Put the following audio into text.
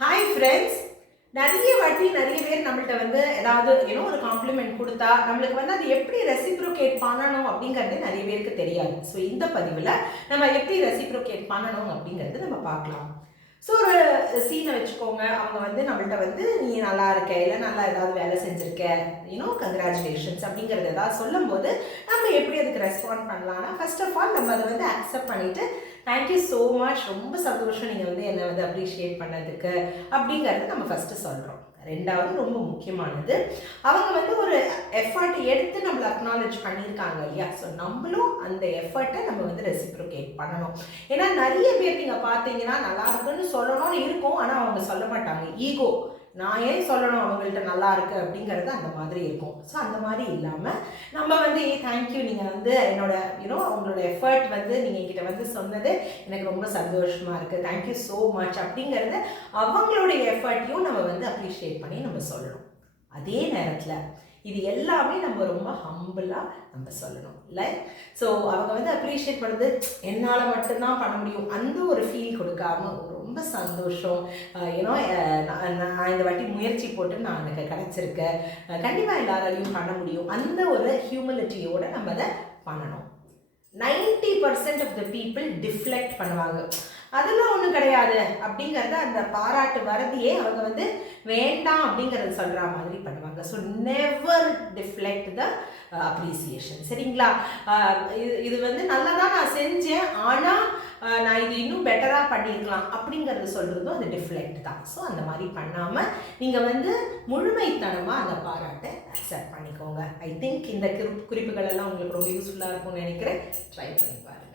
Hi friends. நிறைய வாட்டி நிறைய பேர் நம்மள்ட்ட வந்து ஏதாவது ஒரு காம்ப்ளிமெண்ட் கொடுத்தா நம்மளுக்கு வந்து அது எப்படி ரெசிப்ரோகேட் பண்ணணும் அப்படிங்கிறது நிறைய பேருக்கு தெரியாது. ஸோ இந்த பதிவில் நம்ம எப்படி ரெசிப்ரோகேட் பண்ணணும் அப்படிங்கிறது நம்ம பார்க்கலாம். ஸோ ஒரு சீனை வச்சுக்கோங்க. அவங்க வந்து நம்மள்ட்ட வந்து நீ நல்லா இருக்க, இல்லை நல்லா ஏதாவது வேலை செஞ்சுருக்க, கங்க்ராச்சுலேஷன்ஸ் அப்படிங்கிறது ஏதாவது சொல்லும் போது நம்ம எப்படி அதுக்கு ரெஸ்பாண்ட் பண்ணலாம்னா, ஃபர்ஸ்ட் ஆஃப் ஆல் நம்ம அதை வந்து அக்செப்ட் பண்ணிவிட்டு தேங்க்யூ ஸோ மச், ரொம்ப சந்தோஷம் நீங்கள் வந்து என்னை வந்து அப்ரிஷியேட் பண்ணதுக்கு அப்படிங்கிறது நம்ம ஃபஸ்ட்டு சொல்கிறோம். ரெண்டாவது ரொம்ப முக்கியமானது, அவங்க வந்து ஒரு எஃபர்ட் எடுத்து நம்மளை அக்னாலேஜ் பண்ணியிருக்காங்க இல்லையா? ஸோ நம்மளும் அந்த எஃபர்ட்டை நம்ம வந்து ரெசிப்ரோகேட் பண்ணணும். ஏன்னா நிறைய பேர் நீங்கள் பார்த்தீங்கன்னா நல்லா இருக்குன்னு சொல்லணும்னு இருக்கும், ஆனால் அவங்க சொல்ல மாட்டாங்க. ஈகோ, நான் ஏன் சொல்லணும் அவங்கள்ட்ட நல்லா இருக்கு அப்படிங்கிறது அந்த மாதிரி இருக்கும். ஸோ அந்த மாதிரி இல்லாமல் நம்ம வந்து தேங்க்யூ, நீங்கள் வந்து என்னோட அவங்களோட எஃபர்ட் வந்து நீங்கள் என்கிட்ட வந்து சொன்னது எனக்கு ரொம்ப சந்தோஷமாக இருக்குது, தேங்க்யூ ஸோ மச் அப்படிங்கிறத அவங்களுடைய எஃபர்ட்டையும் நம்ம வந்து அப்ரிஷியேட் பண்ணி நம்ம சொல்லணும். அதே நேரத்தில் இது எல்லாமே நம்ம ரொம்ப ஹம்பிளாக நம்ம சொல்லணும் இல்லை? ஸோ அவங்க வந்து அப்ரிஷியேட் பண்ணுறது என்னால் மட்டும்தான் பண்ண முடியும் அந்த ஒரு ஃபீல் கொடுக்காம ரொம்ப சந்தோஷம், நான் இந்த வாட்டி முயற்சி போட்டு நான் எனக்கு கிடச்சிருக்கேன், கண்டிப்பாக எல்லாராலையும் பண்ண முடியும், அந்த ஒரு ஹியூமிலிட்டியோடு நம்ம அதை பண்ணணும். 90% ஆஃப் த பீப்புள் டிஃப்ளெக்ட் பண்ணுவாங்க. அதெல்லாம் ஒன்றும் கிடையாது அப்படிங்கிறத அந்த பாராட்டு வரதியே அவங்க வந்து வேண்டாம் அப்படிங்கிறத சொல்கிற மாதிரி பண்ணுவாங்க. ஸோ நெவர் டிஃப்ளெக்ட் த அப்ரிசியேஷன். சரிங்களா? இது வந்து நல்லா தான் நான் செஞ்சேன், ஆனால் நான் இது இன்னும் பெட்டராக பண்ணியிருக்கலாம் அப்படிங்கிறது சொல்கிறதும் அது டிஃப்ளெக்ட் தான். ஸோ அந்த மாதிரி பண்ணாமல் நீங்கள் வந்து முழுமைத்தனமாக அந்த பாராட்டை அக்செப்ட் பண்ணிக்கோங்க. ஐ திங்க் இந்த குறிப்புகள் எல்லாம் உங்களுக்கு ரொம்ப யூஸ்ஃபுல்லாக இருக்கும்னு நினைக்கிறேன். ட்ரை பண்ணி பாருங்கள்.